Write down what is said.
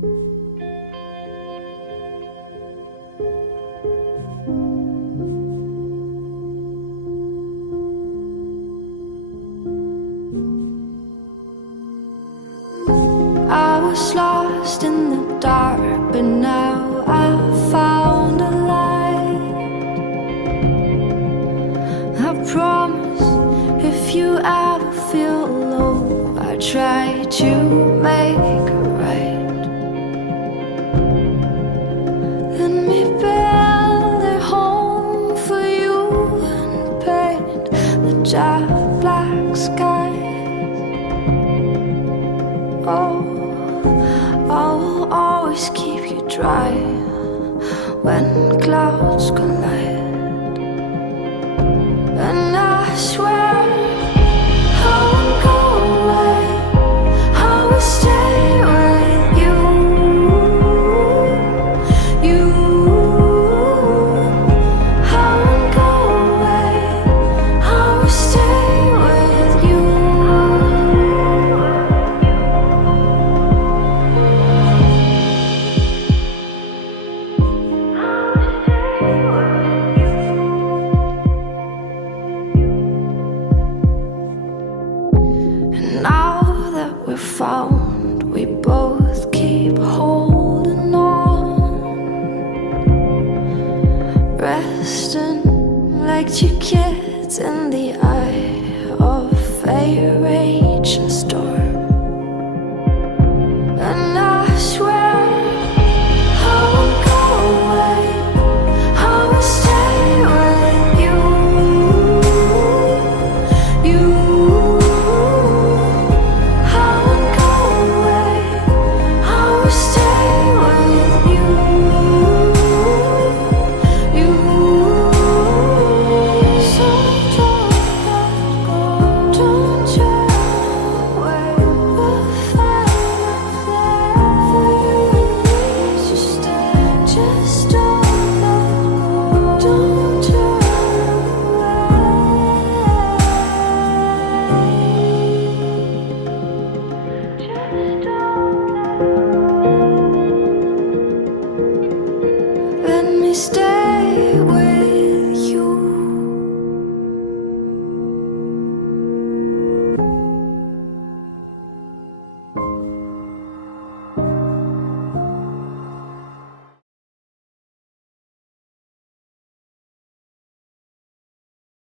I was lost in the dark, but now I found a light. I promise, if you ever feel low, I try to make it right. Let me build a home for you and paint the dark black sky. Oh, I will always keep you dry when clouds collide.